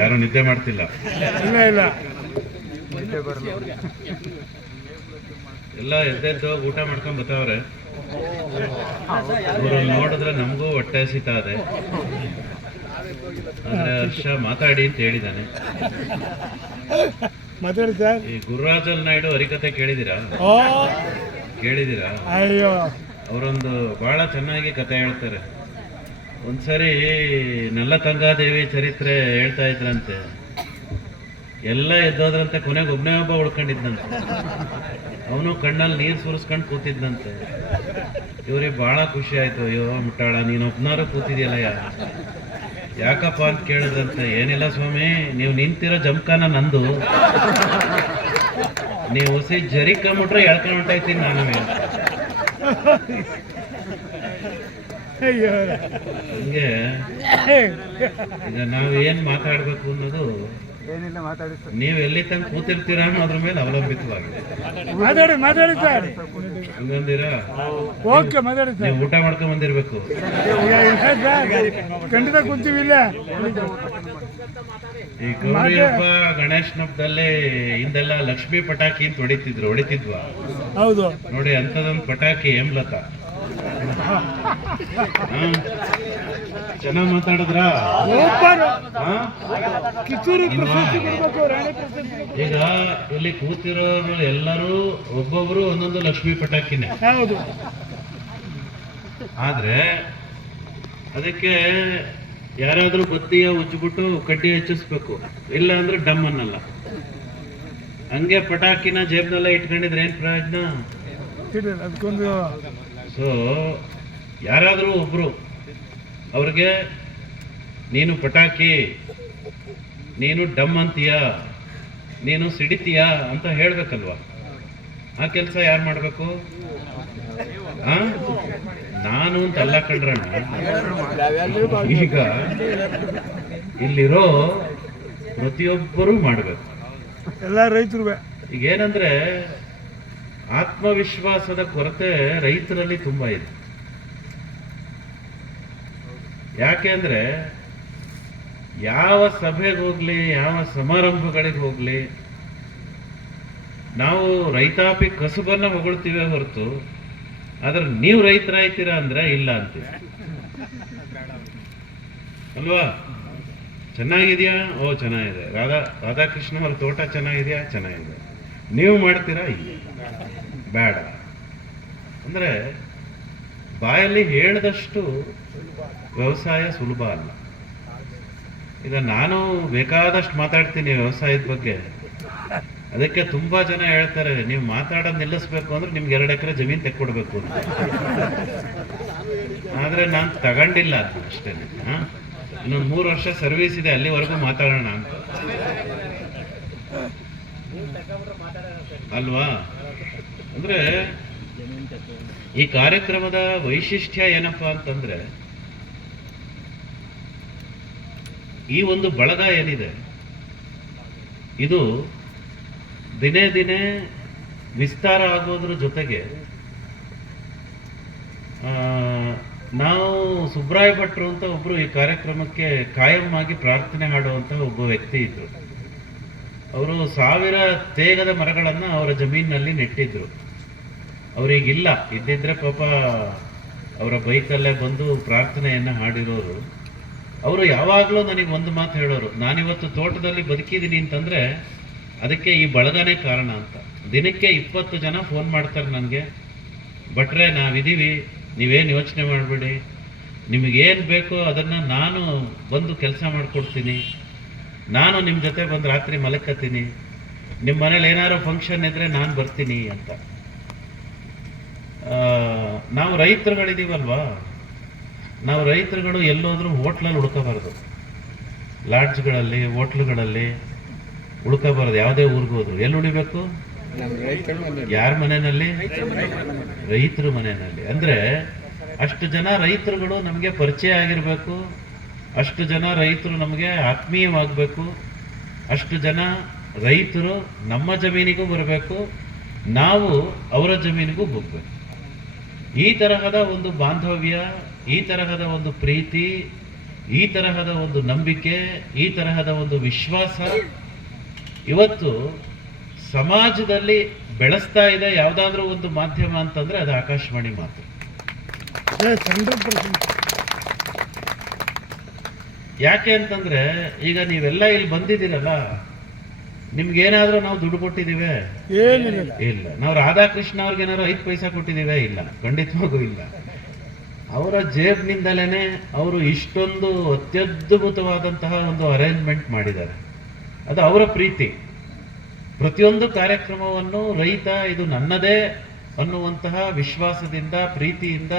ಯಾರು ನಿದ್ದೆ ಮಾಡ್ತಿಲ್ಲ. ಇಲ್ಲ ಇಲ್ಲ. ಎಲ್ಲ ಎದ್ದೆದ್ದು ಊಟ ಮಾಡ್ಕೊಂಡ್ ಬರ್ತಾವ್ರೆ ಇವ್ರನ್ನ ನೋಡಿದ್ರೆ ನಮಗೂ ಹೊಟ್ಟೆ ಹಸಿತಾ ಇದೆ. ಅಂದ್ರೆ ಹರ್ಷ ಮಾತಾಡಿ ಅಂತ ಹೇಳಿದಾನೆ. ಮಾತಾಡಿ ಸರ್. ಈ ಗುರುರಾಜಲ್ ನಾಯ್ಡು ಹರಿಕತೆ ಕೇಳಿದಿರಾ? ಕೇಳಿದಿರಾ? ಅಯ್ಯೋ. ಅವರೊಂದು ಬಹಳ ಚೆನ್ನಾಗಿ ಕತೆ ಹೇಳ್ತಾರೆ. ಒಂದ್ಸರಿ ನಲ್ಲತಂಗಾದೇವಿ ಚರಿತ್ರೆ ಹೇಳ್ತಾ ಇದ್ರಂತೆ. ಎಲ್ಲ ಎದ್ದೋದ್ರಂತೆ ಕೊನೆಗೆ ಒಬ್ಬನೇ ಒಬ್ಬ ಉಳ್ಕೊಂಡಿದ್ದಂತೆ ಅವನು ಕಣ್ಣಲ್ಲಿ ನೀರು ಸುರಿಸ್ಕೊಂಡು ಕೂತಿದ್ದಂತೆ ಇವ್ರಿಗೆ ಬಹಳ ಖುಷಿ ಆಯ್ತು, ಅಯ್ಯೋ ಮುಟ್ಟಾಳ, ನೀನು ಒಬ್ನಾರು ಕೂತಿದ್ಯಲ್ಲ ಯಾ ಯಾಕಪ್ಪ ಅಂತ ಕೇಳಿದ್ರಂತೆ, ಏನಿಲ್ಲ ಸ್ವಾಮಿ, ನೀವು ನಿಂತಿರೋ ಜಮ್ಕಾನ ನಂದು. ನೀವು ಹೊಸಿ ಜರಿಕೊಂಬಿಟ್ರೆ ಎಳ್ಕೊಂಡು ಹೊಂಟಾಯ್ತೀನಿ ನಾನು. ಹಂಗೆ. ಈಗ ನಾವೇನು ಏನ್ ಮಾತಾಡ್ಬೇಕು ಅನ್ನೋದು ಏನಿಲ್ಲ ಮಾತಾಡಿ ನೀವು ಎಲ್ಲಿ ತಂಗ ಕೂತಿರ್ತೀರಾ ಅನ್ನೋದ್ರ ಮೇಲೆ ಅವಲಂಬಿತವಾಗಿದೆ ಮಾತಾಡಿ ಮಾತಾಡಿ ಸರ್. ಹಂಗಂದಿರಾ? ಓಕೆ ಮಾತಾಡಿ ಸರ್. ನೀವು ಊಟ ಮಾಡ್ಕೊಂಡ್ ಬಂದಿರ್ಬೇಕು. ಇಲ್ಲ ಖಂಡಿತ ಕುಂತೀವಿ ಇಲ್ಲ. ಈ ಗೌರಿ ಹಬ್ಬ ಗಣೇಶನ ಹಬ್ಬದಲ್ಲಿ ಹಿಂದೆಲ್ಲ ಲಕ್ಷ್ಮೀ ಪಟಾಕಿ ಅಂತ ಹೊಡಿತಿದ್ರು ಹೊಡಿತಿದ್ವಾ? ಹೌದು. ನೋಡಿ ಅಂತದೊಂದು ಪಟಾಕಿ ಹೇಮ್ಲತಾ. ಚೆನ್ನಾಗ್ ಮಾತಾಡಿದ್ರಾ? ಈಗ ಇಲ್ಲಿ ಕೂತಿರೋ ಎಲ್ಲರೂ ಒಬ್ಬೊಬ್ರು ಒಂದೊಂದು ಲಕ್ಷ್ಮಿ ಪಟಾಕಿನೇ. ಹೌದು. ಆದ್ರೆ ಅದಕ್ಕೆ ಯಾರಾದ್ರೂ ಬತ್ತಿಯ ಉಜ್ಜಿಬಿಟ್ಟು ಕಡ್ಡಿ ಹೆಚ್ಚಿಸ್ಬೇಕು. ಇಲ್ಲ ಅಂದ್ರೆ ಡಮ್ ಅನ್ನಲ್ಲ. ಹಂಗೆ ಪಟಾಕಿನ ಜೇಬ್ನೆಲ್ಲ ಇಟ್ಕೊಂಡಿದ್ರೆ ಏನ್ ಪ್ರಯೋಜನ? ಅದಕ್ಕೊಂದು ಸೊ ಯಾರಾದರೂ ಒಬ್ಬರು ಅವ್ರಿಗೆ ನೀನು ಪಟಾಕಿ ನೀನು ಡಮ್ ಅಂತೀಯ ನೀನು ಸಿಡಿತೀಯ ಅಂತ ಹೇಳ್ಬೇಕಲ್ವಾ? ಆ ಕೆಲಸ ಯಾರು ಮಾಡಬೇಕು? ನಾನು ಅಂತ ಅಲ್ಲ ಈಗ ಇಲ್ಲಿರೋ ಪ್ರತಿಯೊಬ್ಬರೂ ಮಾಡಬೇಕು. ಎಲ್ಲ ರೈತರು ಈಗ ಏನಂದ್ರೆ ಆತ್ಮವಿಶ್ವಾಸದ ಕೊರತೆ ರೈತರಲ್ಲಿ ತುಂಬಾ ಇದೆ. ಯಾಕೆ ಅಂದ್ರೆ ಯಾವ ಸಭೆಗೆ ಹೋಗ್ಲಿ, ಯಾವ ಸಮಾರಂಭಗಳಿಗೆ ಹೋಗ್ಲಿ, ನಾವು ರೈತಾಪಿ ಕಸುಬನ್ನ ಹೊಗಳ್ತೀವಿ ಹೊರತು, ಆದ್ರೆ ನೀವು ರೈತರಾಯ್ತೀರಾ ಅಂದ್ರೆ ಇಲ್ಲ ಅಂತೀವಿ. ಅಲ್ವಾ? ಚೆನ್ನಾಗಿದ್ಯಾ? ಓ, ಚೆನ್ನಾಗಿದೆ. ರಾಧಾ, ರಾಧಾಕೃಷ್ಣ ಅವ್ರ ತೋಟ ಚೆನ್ನಾಗಿದ್ಯಾ? ಚೆನ್ನಾಗಿದೆ. ನೀವು ಮಾಡ್ತೀರಾ? ಇಲ್ಲ ಬೇಡ. ಅಂದ್ರೆ ಬಾಯಲ್ಲಿ ಹೇಳಿದಷ್ಟು ವ್ಯವಸಾಯ ಸುಲಭ ಅಲ್ಲ. ಈಗ ನಾನು ಬೇಕಾದಷ್ಟು ಮಾತಾಡ್ತೀನಿ ವ್ಯವಸಾಯದ ಬಗ್ಗೆ. ಅದಕ್ಕೆ ತುಂಬಾ ಜನ ಹೇಳ್ತಾರೆ, ನೀವು ಮಾತಾಡೋದು ನಿಲ್ಲಿಸ್ಬೇಕು ಅಂದ್ರೆ ನಿಮ್ಗೆ ಎರಡು ಎಕರೆ ಜಮೀನು ತೆಕ್ಕೊಡ್ಬೇಕು ಅಂತ. ಆದರೆ ನಾನು ತಗೊಂಡಿಲ್ಲ ಅಷ್ಟೇ. ಅಷ್ಟೇ ಇನ್ನೊಂದು ಮೂರು ವರ್ಷ ಸರ್ವಿಸ್ ಇದೆ, ಅಲ್ಲಿವರೆಗೂ ಮಾತಾಡೋಣ ಅಂತ. ಅಲ್ವಾ? ಅಂದ್ರೆ ಈ ಕಾರ್ಯಕ್ರಮದ ವೈಶಿಷ್ಟ್ಯ ಏನಪ್ಪಾ ಅಂತಂದ್ರೆ, ಈ ಒಂದು ಬಳಗ ಏನಿದೆ, ಇದು ದಿನೇ ದಿನೇ ವಿಸ್ತಾರ ಆಗೋದ್ರ ಜೊತೆಗೆ ನಾವು ಸುಬ್ರಾಯ ಭಟ್ರು ಅಂತ ಒಬ್ರು ಈ ಕಾರ್ಯಕ್ರಮಕ್ಕೆ ಕಾಯಂ ಆಗಿ ಪ್ರಾರ್ಥನೆ ಮಾಡುವಂತ ಒಬ್ಬ ವ್ಯಕ್ತಿ ಇದ್ರು. ಅವರು ಸಾವಿರ ತೇಗದ ಮರಗಳನ್ನು ಅವರ ಜಮೀನಿನಲ್ಲಿ ನೆಟ್ಟಿದ್ರು. ಅವರಿಗಿಲ್ಲ. ಇದ್ದಿದ್ರೆ ಪಾಪ ಅವರ ಬೈಕಲ್ಲೇ ಬಂದು ಪ್ರಾರ್ಥನೆಯನ್ನ ಹಾಡಿರೋರು. ಅವರು ಯಾವಾಗಲೂ ನನಗೆ ಒಂದು ಮಾತು ಹೇಳೋರು, ನಾನಿವತ್ತು ತೋಟದಲ್ಲಿ ಬದುಕಿದ್ದೀನಿ ಅಂತಂದ್ರೆ ಅದಕ್ಕೆ ಈ ಬಳಗನೇ ಕಾರಣ ಅಂತ. ದಿನಕ್ಕೆ ಇಪ್ಪತ್ತು ಜನ ಫೋನ್ ಮಾಡ್ತಾರೆ ನನಗೆ, ಭಟ್ರೆ ನಾವಿದ್ದೀವಿ ನೀವೇನು ಯೋಚನೆ ಮಾಡಬೇಡಿ. ನಿಮಗೇನು ಬೇಕೋ ಅದನ್ನು ನಾನು ಬಂದು ಕೆಲಸ ಮಾಡಿಕೊಡ್ತೀನಿ. ನಾನು ನಿಮ್ಮ ಜೊತೆ ಬಂದು ರಾತ್ರಿ ಮಲಕ್ಕತ್ತೀನಿ ನಿಮ್ಮ ಮನೇಲಿ ಏನಾದ್ರು ಫಂಕ್ಷನ್ ಇದ್ರೆ ನಾನು ಬರ್ತೀನಿ ಅಂತ. ನಾವು ರೈತರುಗಳಿದ್ದೀವಲ್ವಾ ನಾವು ರೈತರುಗಳು ಎಲ್ಲೋದ್ರೂ ಹೋಟ್ಲಲ್ಲಿ ಹುಡ್ಕೋಬಾರ್ದು ಲಾಡ್ಜ್ಗಳಲ್ಲಿ, ಹೋಟ್ಲುಗಳಲ್ಲಿ ಉಳ್ಕೋಬಾರ್ದು. ಯಾವುದೇ ಊರಿಗೆ ಹೋದ್ರು. ಎಲ್ಲಿ ಉಳಿಬೇಕು? ಯಾರ ಮನೆಯಲ್ಲಿ? ರೈತರ ಮನೆಯಲ್ಲಿ. ಅಂದ್ರೆ ಅಷ್ಟು ಜನ ರೈತರುಗಳು ನಮಗೆ ಪರಿಚಯ ಆಗಿರ್ಬೇಕು. ಅಷ್ಟು ಜನ ರೈತರು ನಮಗೆ ಆತ್ಮೀಯವಾಗಬೇಕು. ಅಷ್ಟು ಜನ ರೈತರು ನಮ್ಮ ಜಮೀನಿಗೂ ಬರಬೇಕು. ನಾವು ಅವರ ಜಮೀನಿಗೂ ಹೋಗ್ಬೇಕು. ಈ ತರಹದ ಒಂದು ಬಾಂಧವ್ಯ, ಈ ತರಹದ ಒಂದು ಪ್ರೀತಿ, ಈ ತರಹದ ಒಂದು ನಂಬಿಕೆ, ಈ ತರಹದ ಒಂದು ವಿಶ್ವಾಸ ಇವತ್ತು ಸಮಾಜದಲ್ಲಿ ಬೆಳೆಸ್ತಾ ಇದೆ ಯಾವುದಾದ್ರೂ ಒಂದು ಮಾಧ್ಯಮ ಅಂತಂದ್ರೆ ಅದು ಆಕಾಶವಾಣಿ ಮಾತ್ರ. ಯಾಕೆ ಅಂತಂದ್ರೆ ಈಗ ನೀವೆಲ್ಲ ಇಲ್ಲಿ ಬಂದಿದ್ದೀರಲ್ಲ ನಿಮ್ಗೇನಾದ್ರೂ ನಾವು ದುಡ್ಡು ಕೊಟ್ಟಿದ್ದೀವಿ? ಇಲ್ಲ. ನಾವು ರಾಧಾಕೃಷ್ಣ ಅವ್ರಿಗೆ ಏನಾದ್ರು ಐದು ಪೈಸಾ ಕೊಟ್ಟಿದ್ದೀವಿ? ಇಲ್ಲ. ಖಂಡಿತವಾಗೂ ಇಲ್ಲ. ಅವರ ಜೇಬ್ನಿಂದಲೇನೆ ಅವರು ಇಷ್ಟೊಂದು ಅತ್ಯದ್ಭುತವಾದಂತಹ ಒಂದು ಅರೇಂಜ್ಮೆಂಟ್ ಮಾಡಿದ್ದಾರೆ. ಅದು ಅವರ ಪ್ರೀತಿ. ಪ್ರತಿಯೊಂದು ಕಾರ್ಯಕ್ರಮವನ್ನು ರೈತ ಇದು ನನ್ನದೇ ಅನ್ನುವಂತಹ ವಿಶ್ವಾಸದಿಂದ ಪ್ರೀತಿಯಿಂದ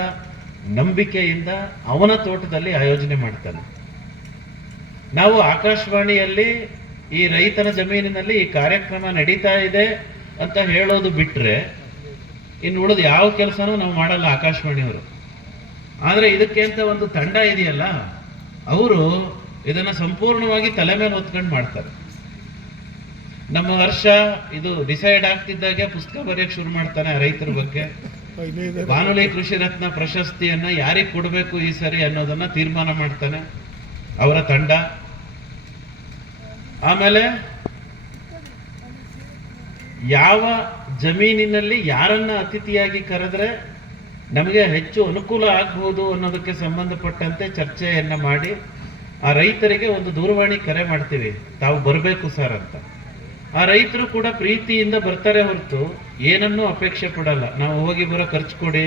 ನಂಬಿಕೆಯಿಂದ ಅವನ ತೋಟದಲ್ಲಿ ಆಯೋಜನೆ ಮಾಡ್ತಾನೆ. ನಾವು ಆಕಾಶವಾಣಿಯಲ್ಲಿ ಈ ರೈತನ ಜಮೀನಿನಲ್ಲಿ ಈ ಕಾರ್ಯಕ್ರಮ ನಡೀತಾ ಇದೆ ಅಂತ ಹೇಳೋದು ಬಿಟ್ರೆ, ಇನ್ನು ಉಳಿದು ಯಾವ ಕೆಲಸನೂ ನಾವು ಮಾಡಲ್ಲ ಆಕಾಶವಾಣಿಯವರು. ಆದ್ರೆ ಇದಕ್ಕೆ ಅಂತ ಒಂದು ತಂಡ ಇದೆಯಲ್ಲ, ಅವರು ಇದನ್ನ ಸಂಪೂರ್ಣವಾಗಿ ತಲೆ ಮೇಲೆ ಹೊತ್ಕೊಂಡು ಮಾಡ್ತಾರೆ. ನಮ್ಮ ವರ್ಷ ಇದು ಡಿಸೈಡ್ ಆಗ್ತಿದ್ದಾಗೆ ಪುಸ್ತಕ ಬರೆಯಕ್ಕೆ ಶುರು ಮಾಡ್ತಾನೆ ರೈತರ ಬಗ್ಗೆ. ಬಾನುಲಿ ಕೃಷಿ ರತ್ನ ಪ್ರಶಸ್ತಿಯನ್ನ ಯಾರಿಗೆ ಕೊಡಬೇಕು ಈ ಸರಿ ಅನ್ನೋದನ್ನ ತೀರ್ಮಾನ ಮಾಡ್ತಾನೆ ಅವರ ತಂಡ. ಆಮೇಲೆ ಯಾವ ಜಮೀನಿನಲ್ಲಿ ಯಾರನ್ನ ಅತಿಥಿಯಾಗಿ ಕರೆದ್ರೆ ನಮಗೆ ಹೆಚ್ಚು ಅನುಕೂಲ ಆಗ್ಬೋದು ಅನ್ನೋದಕ್ಕೆ ಸಂಬಂಧಪಟ್ಟಂತೆ ಚರ್ಚೆಯನ್ನ ಮಾಡಿ ಆ ರೈತರಿಗೆ ಒಂದು ದೂರವಾಣಿ ಕರೆ ಮಾಡ್ತೀವಿ. ತಾವು ಬರಬೇಕು ಸರ್ ಅಂತ. ಆ ರೈತರು ಕೂಡ ಪ್ರೀತಿಯಿಂದ ಬರ್ತಾರೆ ಹೊರತು ಏನನ್ನೂ ಅಪೇಕ್ಷೆ ಪಡಲ್ಲ. ನಾವು ಹೋಗಿ ಬರೋ ಖರ್ಚು ಕೊಡಿ